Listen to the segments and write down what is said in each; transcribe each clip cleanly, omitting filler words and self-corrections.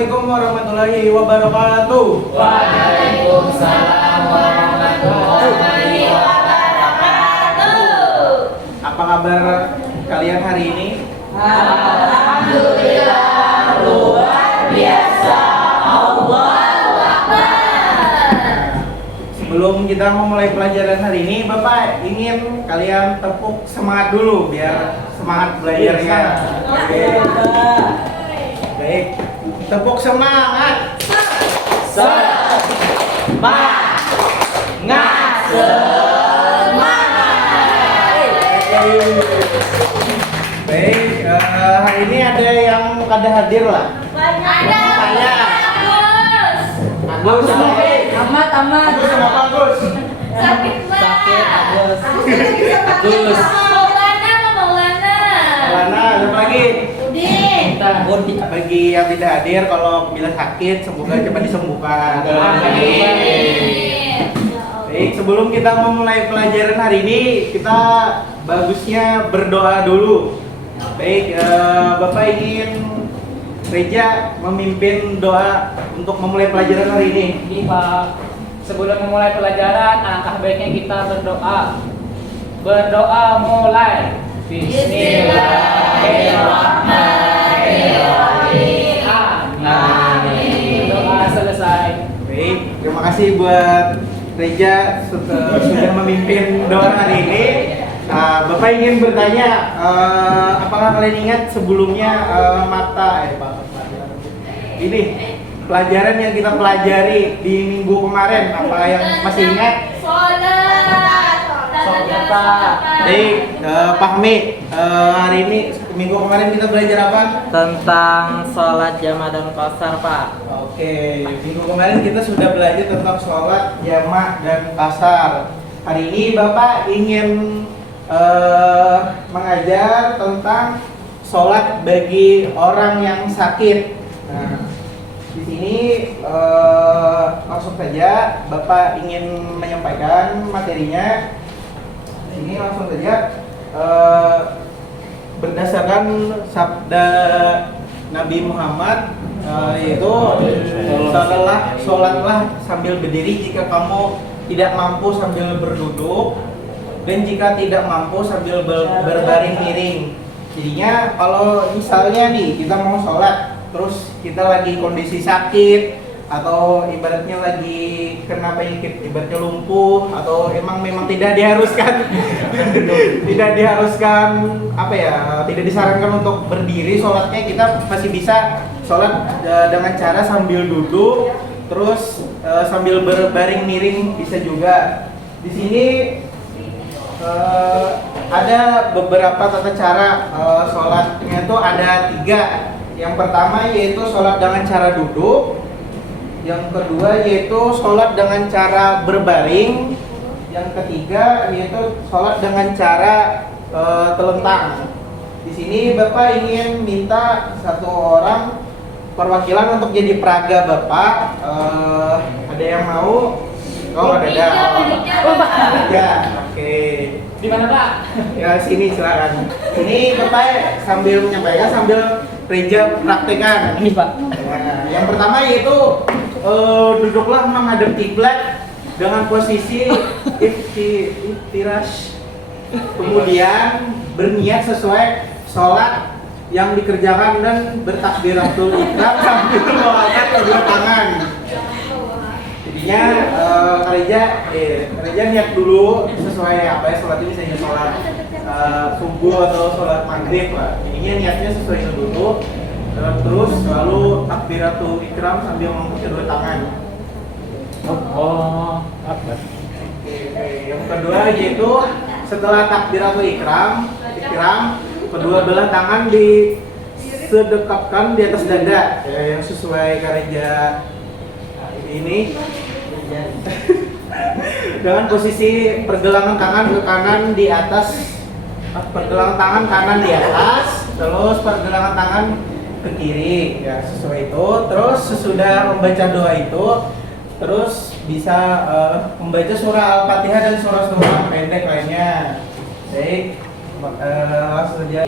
Assalamualaikum warahmatullahi wabarakatuh. Waalaikumsalam warahmatullahi wabarakatuh. Apa kabar kalian hari ini? Alhamdulillah luar biasa. Allahu Akbar. Sebelum kita memulai pelajaran hari ini, Bapak ingin kalian tepuk semangat dulu biar semangat belajarnya. Oke. Baik, tepuk semangat. Baik, hari ini ada yang kada hadir lah. Ada Agus, Amat. Agus kenapa Agus? Sakit Agus. Maulana. Lana, ada lagi. Udin. Bagi yang tidak hadir, kalau bila sakit, semoga cepat disembuhkan. Baik, sebelum kita memulai pelajaran hari ini, kita bagusnya berdoa dulu. Baik, Bapak ingin Reja memimpin doa untuk memulai pelajaran hari ini. Iya, Pak. Sebelum memulai pelajaran, alangkah baiknya kita berdoa. Berdoa mulai. Bismillahirrahmanirrahim. Amin. Doa selesai. Baik, terima kasih buat Reja sudah memimpin doa hari ini. Bapak ingin bertanya, apakah kalian ingat sebelumnya ini pelajaran yang kita pelajari di minggu kemarin, apa yang masih ingat? Baik, Pak Mi, hari ini minggu kemarin kita belajar apa? Tentang sholat jamaah dan qashar, Pak. Oke, minggu kemarin kita sudah belajar tentang sholat jamak dan qashar. Hari ini Bapak ingin mengajar tentang sholat bagi orang yang sakit. Nah, di sini langsung saja Bapak ingin menyampaikan materinya. Di sini langsung saja berdasarkan sabda Nabi Muhammad, yaitu sholatlah sambil berdiri jika kamu tidak mampu sambil berduduk, dan jika tidak mampu sambil berbaring miring. Jadinya kalau misalnya nih kita mau sholat, terus kita lagi kondisi sakit atau ibaratnya lagi kena penyakit, ibaratnya lumpuh, atau memang tidak diharuskan tidak diharuskan tidak disarankan untuk berdiri sholatnya, kita masih bisa sholat dengan cara sambil duduk, terus sambil berbaring miring bisa juga. Di sini ada beberapa tata cara sholatnya itu ada 3. Yang pertama yaitu sholat dengan cara duduk. Yang kedua yaitu sholat dengan cara berbaring. Yang ketiga yaitu sholat dengan cara telentang. Di sini Bapak ingin minta satu orang perwakilan untuk jadi peraga Bapak. Ada yang mau? Oh, ada. Ya, oke. Di mana, Pak? Ya, sini silakan. Ini Bapak sambil menyampaikan sambil Reja praktekkan. Ini, Pak. Nah, yang pertama yaitu duduklah menghadap kiblat dengan posisi iftirash. Kemudian berniat sesuai sholat yang dikerjakan dan bertakbiratul ihram sambil mengangkat kedua tangan. Jadinya Reja niat dulu sesuai apa ya sholat ini, misalnya sholat subuh atau sholat maghrib lah. Jadinya niatnya sesuai itu dulu, terus lalu takbiratul ihram sambil mengangkat kedua tangan. Akbar. Yang kedua yaitu setelah takbiratul ihram, kedua belah tangan disedekapkan di atas dada, ya, yang sesuai Reja ini. Dengan posisi pergelangan tangan ke kanan di atas, pergelangan tangan kanan di atas, terus pergelangan tangan ke kiri, ya sesuai itu. Terus sesudah membaca doa itu, terus bisa membaca surah Al-Fatihah dan surah-surah pendek lainnya. Baik, langsung saja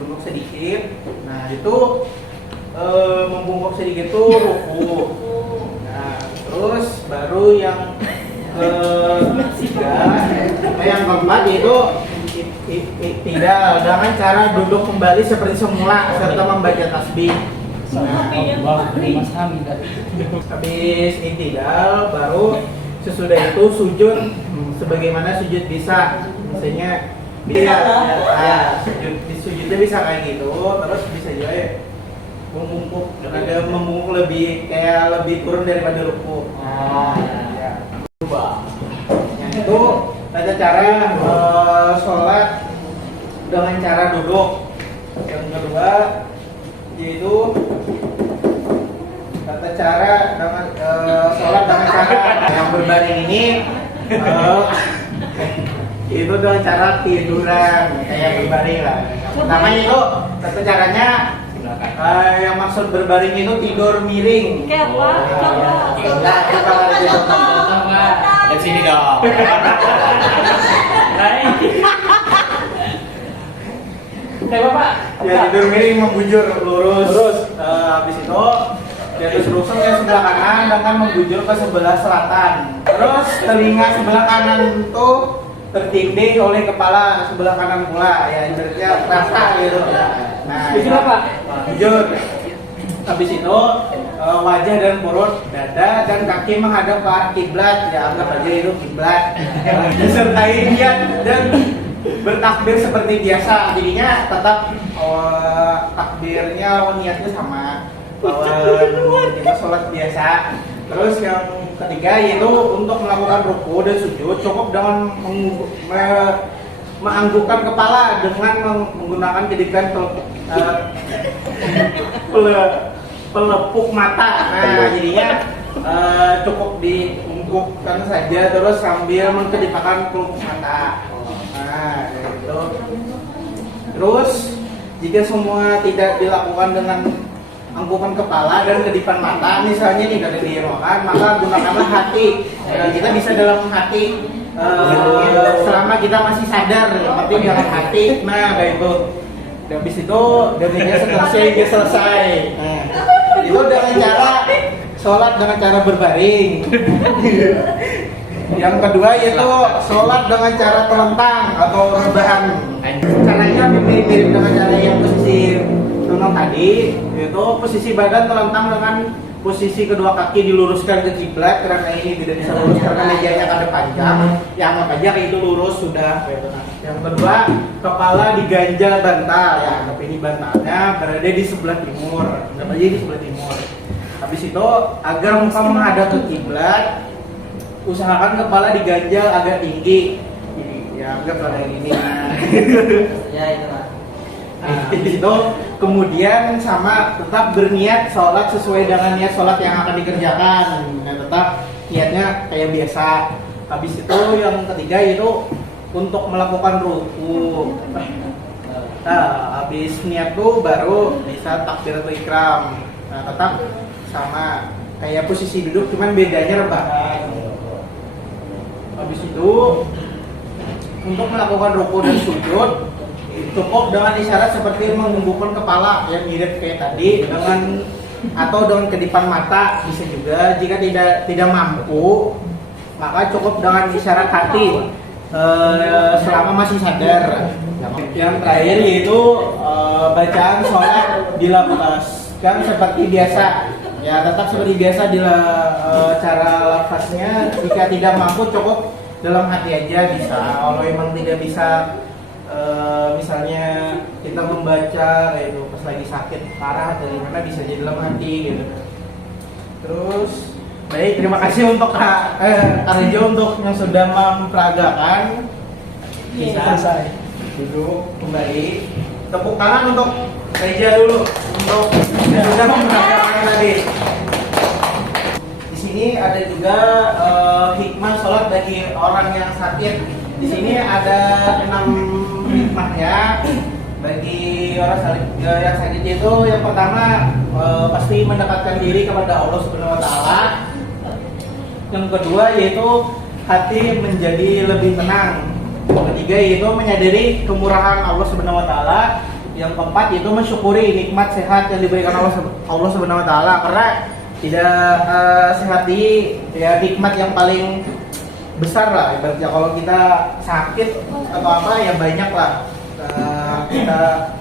duduk sedikit. Nah itu membungkuk sedikit tuh ruku. Nah, terus baru yang ketiga, yang keempat itu tidak dengan cara duduk kembali seperti semula serta membaca tasbih. Habis itidal baru sesudah itu sujud sebagaimana sujud bisa, misalnya bisa sujudnya bisa kayak gitu, terus bisa juga ya membungkuk, ada membungkuk lebih kayak lebih turun daripada ruku. Ya. Yang itu tata cara sholat dengan cara duduk. Yang kedua yaitu tata cara dengan sholat dengan cara yang berbaring ini itu dengan cara tiduran kayak berbaring lah. Pertama itu tata caranya yang maksud berbaring itu tidur miring. Kayak apa? Enggak, kita lagi Dari sini dong. Kayak Bapak. ya tidur miring membujur lurus. Habis itu di atas rusuk yang sebelah kanan dengan membujur ke sebelah selatan. Terus telinga sebelah kanan itu tertindih oleh kepala sebelah kanan pula, ya ibaratnya rasa gitu. Nah, Bujur apa? Bujur. Habis itu wajah dan perut, dada dan kaki menghadap ke arah kiblat, ya anggap aja itu kiblat. Disertai niat dan bertakbir seperti biasa, jadinya tetap takbirnya niatnya sama kita sholat biasa. Terus yang ketiga yaitu untuk melakukan ruku dan sujud cukup dengan menganggukkan kepala dengan menggunakan kedikan pelepuk mata. Nah jadinya cukup diunggukkan saja terus sambil mengkedipkan pelepuk mata. Nah itu. Terus jika semua tidak dilakukan dengan angkukan kepala dan kedipan mata, misalnya nih dari dirokan, maka gunakanlah hati. Kita bisa dalam hati selama kita masih sadar, tapi dalam hati. Nah kayak itu. Habis itu darinya selesai. Nah, itu dengan cara sholat dengan cara berbaring. Yang kedua yaitu sholat dengan cara telentang atau rebahan. Caranya mirip dengan cara yang posisi tonton tadi, yaitu posisi badan telentang dengan posisi kedua kaki diluruskan ke kiblat karena ini tidak bisa lurus karena mejanya kada panjang. Ya anggap aja kayak itu lurus sudah. Yang kedua kepala diganjal bantal, ya anggap ini bantalnya berada di sebelah timur, anggap aja di sebelah timur. Habis itu agar muka menghadap ke kiblat, usahakan kepala diganjal agak tinggi. Ya anggap kayak ini. Ya itu Pak. Nah, itu kemudian sama tetap berniat sholat sesuai dengan niat sholat yang akan dikerjakan. Nah, tetap niatnya kayak biasa. Habis itu yang ketiga itu untuk melakukan ruku. Nah, habis niat tuh baru bisa takbiratul ihram. Nah, tetap sama kayak posisi duduk, cuman bedanya rebahan. Habis itu untuk melakukan ruku dan sujud cukup dengan isyarat seperti mengunggukkan kepala yang mirip kayak tadi dengan atau dengan kedipan mata bisa juga. Jika tidak mampu maka cukup dengan isyarat hati selama masih sadar. Yang terakhir yaitu bacaan sholat dilakukan seperti biasa. Ya tetap seperti biasa cara lafaznya. Jika tidak mampu cukup dalam hati aja bisa. Kalau memang tidak bisa misalnya kita membaca itu pas lagi sakit parah atau gimana bisa jadi dalam hati gitu. Terus baik, terima kasih untuk Kak Rejo untuk yang sudah memperagakan. Bisa selesai. Duduk kembali. Tepuk tangan untuk Reja dulu untuk yang sudah memperagakan tadi. Di sini ada juga hikmah sholat bagi orang yang sakit. Di sini ada 6 hikmahnya bagi orang yang sakit itu. Yang pertama pasti mendekatkan diri kepada Allah Subhanahu Wa Taala. Yang kedua yaitu hati menjadi lebih tenang. Yang ketiga yaitu menyadari kemurahan Allah Subhanahu Wa Taala. Yang keempat yaitu mensyukuri nikmat sehat yang diberikan Allah Subhanahu wa taala, karena tidak sehat ini ya nikmat yang paling besar lah ibaratnya. Kalau kita sakit atau apa ya banyak lah kita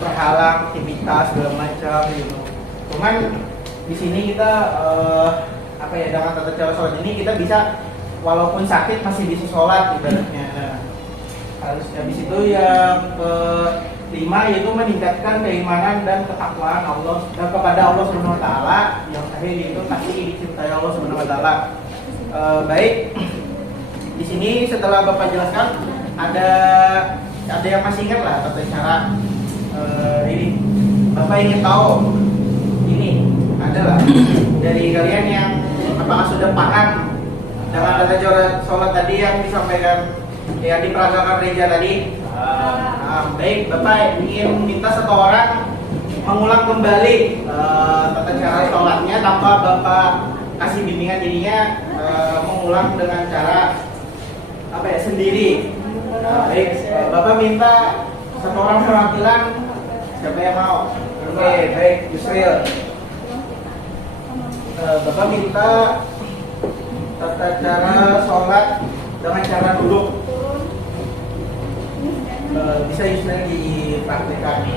terhalang aktivitas segala macam gitu. Cuman di sini kita apa ya, dengan tata cara sholat ini kita bisa walaupun sakit masih bisa sholat ibaratnya. Nah, harus habis itu yang kelima yaitu meningkatkan keimanan dan ketakwaan Allah kepada Allah Subhanahu wa taala. Yang terakhir itu pasti dicintai Allah Subhanahu wa taala. Baik, di sini setelah Bapak jelaskan ada yang masih ingat lah tata cara ini. Bapak ingin tahu ini adalah dari kalian yang apakah sudah paham dengan tata cara sholat tadi yang disampaikan yang diperagakan Reja tadi? Baik, Bapak ingin minta satu orang mengulang kembali tata cara sholatnya tanpa Bapak kasih bimbingan, jadinya mengulang dengan cara apa ya, sendiri. Baik, Bapak minta satu orang perwakilan, siapa yang mau? Oke, baik, Yusril. Bapak minta tata cara sholat dengan cara duduk. Bisa Yusril dipraktikkan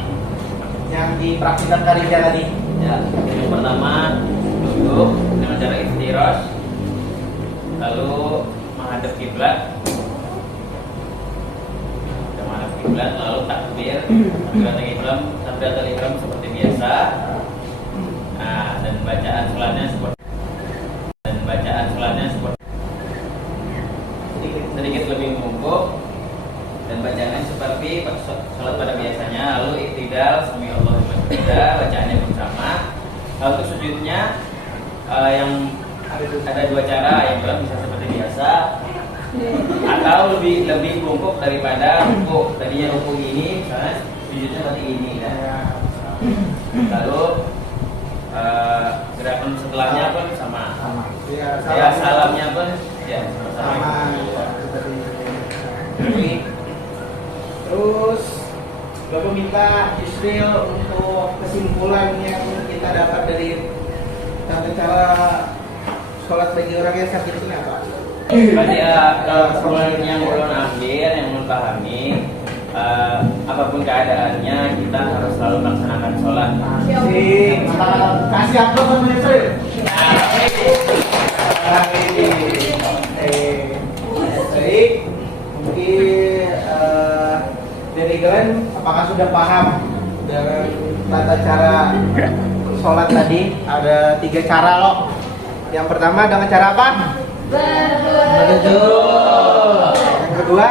yang dipraktikkan Karija tadi. Ya, yang pertama duduk dengan cara iftirash, lalu menghadap kiblat, lalu takbir, takbiratul ihram seperti biasa. Nah, dan bacaan sholatnya seperti sedikit lebih membungkuk, dan bacaannya seperti sholat pada biasanya. Lalu iktidal, sami Allahu liman hamidah, bacaannya bersama. Lalu untuk sujudnya yang ada dua cara. Yang pertama bisa seperti biasa atau lebih bungkuk daripada ruku. Tadinya ruku ini, misalnya sujudnya seperti ini kan. Lalu gerakan setelahnya pun sama. Ya, salamnya pun ya sama. Terus Bapak minta Yusril untuk kesimpulan yang kita dapat dari tata cara sholat bagi orang yang sakit ini apa? Berarti kesimpulan yang ulun ambil, yang ulun pahami, apapun keadaannya kita harus selalu melaksanakan sholat. Kasih aplaus sama Yusril. Baik, mungkin dari kalian apakah sudah paham dengan tata cara sholat tadi? Ada 3 cara loh. Yang pertama dengan cara apa? Berduduk. Yang kedua,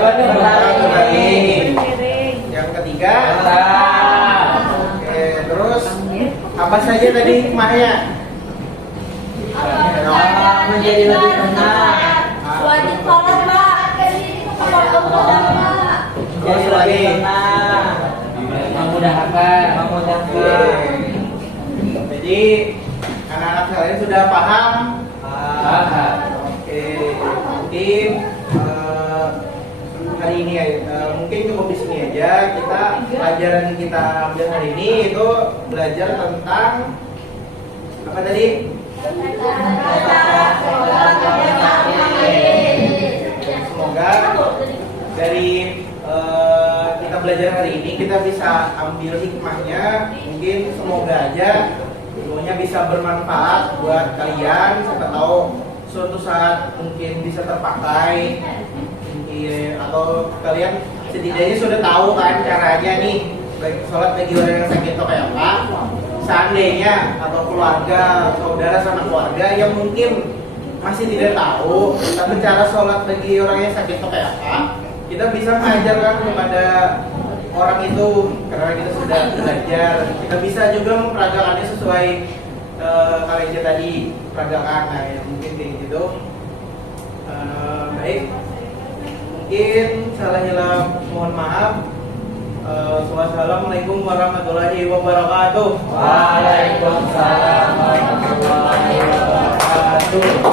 berbaring. Yang ketiga, oke, terus apa saja tadi hikmahnya? Menjadi lebih tenang. Wajib sholat, Pak. Jadi lagi memudahkan. Jadi anak-anak kalian sudah paham? Oke, mungkin hari ini mungkin cukup di sini aja. Pelajaran yang kita ambil hari ini itu belajar tentang apa tadi? Semoga dari kita belajar hari ini kita bisa ambil hikmahnya. Mungkin semoga aja ilmunya bisa bermanfaat buat kalian. Siapa tahu suatu saat mungkin bisa terpakai, atau kalian setidaknya sudah tahu kan caranya nih sholat bagi orang yang sakit atau kayak apa. Seandainya atau keluarga, saudara sama keluarga yang mungkin masih tidak tahu tapi cara sholat bagi orang yang sakit itu kayak apa, kita bisa mengajarkan kepada orang itu karena kita sudah belajar. Kita bisa juga memperagakannya sesuai Karija tadi peragakan. Nah, ya, mungkin kayak gitu. Baik, mungkin salah mohon maaf. Wassalamualaikum warahmatullahi wabarakatuh. Waalaikumsalam warahmatullahi wabarakatuh.